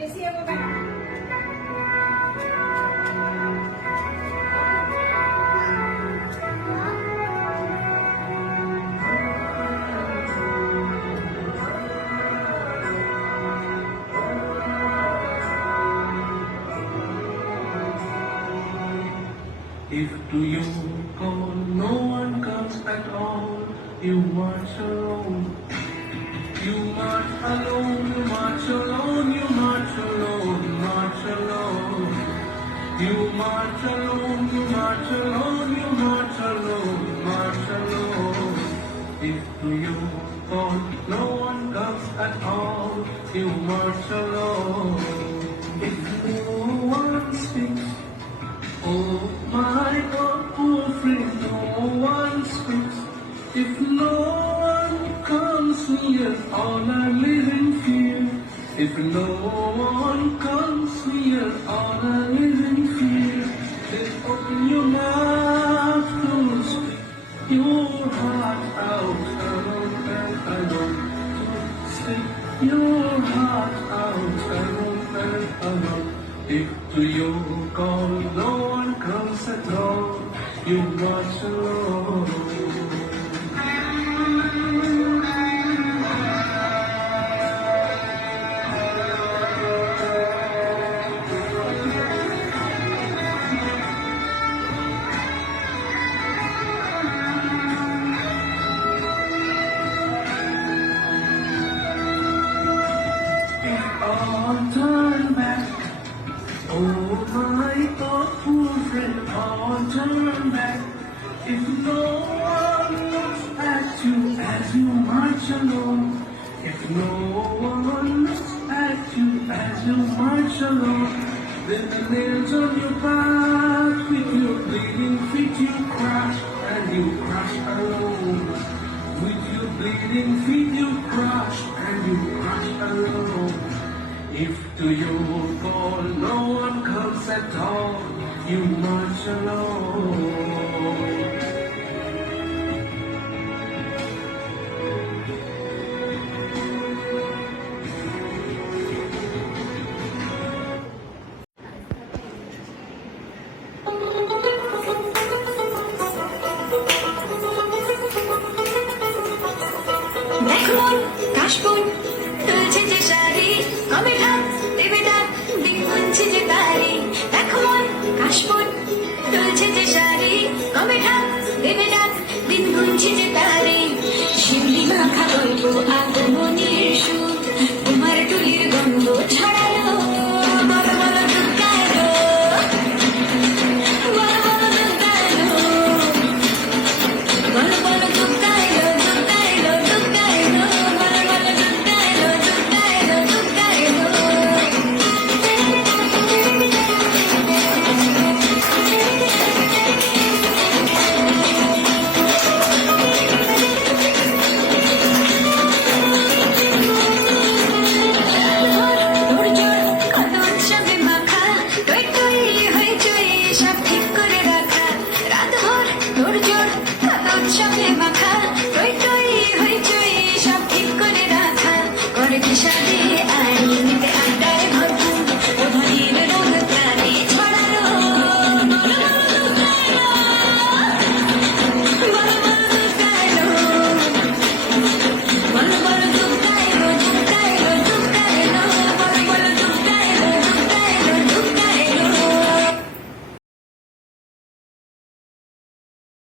বেশি এগোবে না। If to you call, no one comes at all. You march alone. You march alone. You march alone. You march alone. March alone. You march alone. You march alone. You march alone. March alone. If to you call, no one comes at all. You march alone. If no one speaks. Oh my God, poor friend, no one speaks. If no one comes near, all I live in fear. If no one comes near, all I live in fear. Then open your mouth to speak your heart out, alone and alone. To speak your heart out, alone and alone. If to your call no one comes at all, you march alone. If all turn back, oh my God, poor friend, all turn back. If no one looks at you as you march alone, if no one looks at you as you march alone, then the nails on your back with your bleeding feet you crash and you crash alone. With your bleeding feet you crash and you crash alone. If to your call no one comes at all, you march alone.